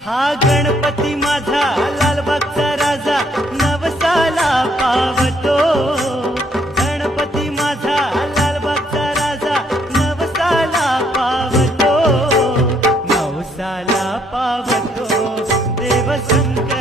हा गणपती माझा लालबागचा राजा नवसाला पावतो. गणपती माझा लालबागचा राजा नवसाला पावतो. नवसाला पावतो देव शंकर